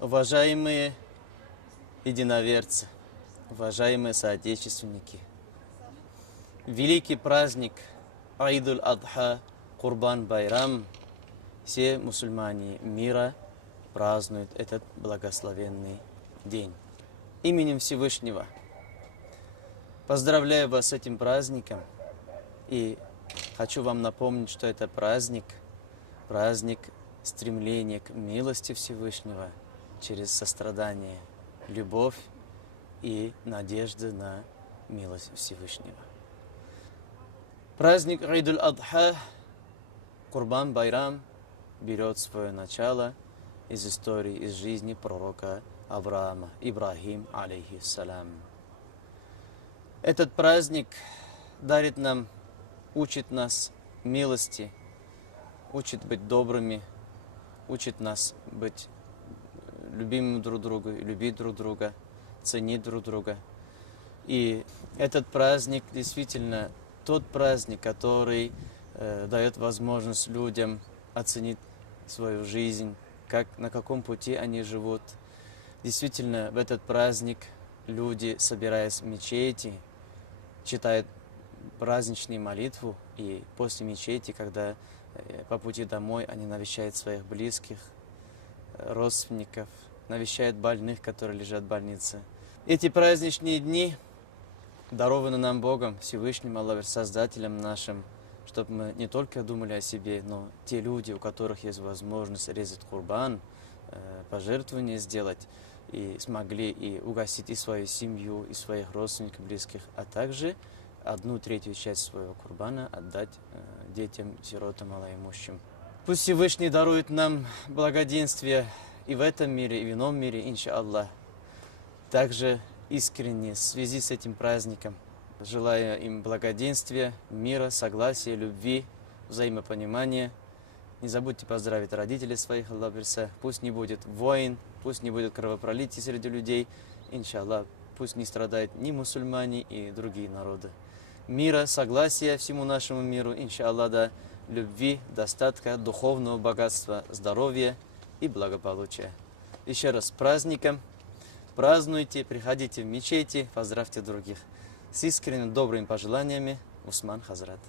Уважаемые единоверцы, уважаемые соотечественники, великий праздник Айдуль Адха, Курбан Байрам, все мусульмане мира празднуют этот благословенный день. Именем Всевышнего поздравляю вас с этим праздником и хочу вам напомнить, что это праздник, праздник стремления к милости Всевышнего через сострадание, любовь и надежды на милость Всевышнего. Праздник Айдуль Адха, Курбан Байрам, берет свое начало из истории, из жизни пророка Авраама, Ибрахим, алейхиссалям. Этот праздник дарит нам, учит нас милости, учит быть добрыми, учит нас быть любимым друг другу, любить друг друга, ценить друг друга. И этот праздник действительно тот праздник, который э, дает возможность людям оценить свою жизнь, как, на каком пути они живут. Действительно, в этот праздник люди, собираясь в мечети, читают праздничную молитву, и после мечети, когда э, по пути домой они навещают своих близких, родственников, навещают больных, которые лежат в больнице. Эти праздничные дни дарованы нам Богом, Всевышним Аллахом, Создателем нашим, чтобы мы не только думали о себе, но те люди, у которых есть возможность резать курбан, э, пожертвования сделать, и смогли и угостить и свою семью, и своих родственников, близких, а также одну третью часть своего курбана отдать э, детям, сиротам, малоимущим. Пусть Всевышний дарует нам благоденствие и в этом мире, и в ином мире, иншаллах. Также искренне в связи с этим праздником желаю им благоденствия, мира, согласия, любви, взаимопонимания. Не забудьте поздравить родителей своих, Аллах. Пусть не будет войн, пусть не будет кровопролития среди людей. Иншаллах, пусть не страдают ни мусульмане и другие народы. Мира, согласия всему нашему миру, иншаллах, да, любви, достатка, духовного богатства, здоровья и благополучия. Еще раз с праздником. Празднуйте, приходите в мечети, поздравьте других. С искренне добрыми пожеланиями, Усман Хазрат.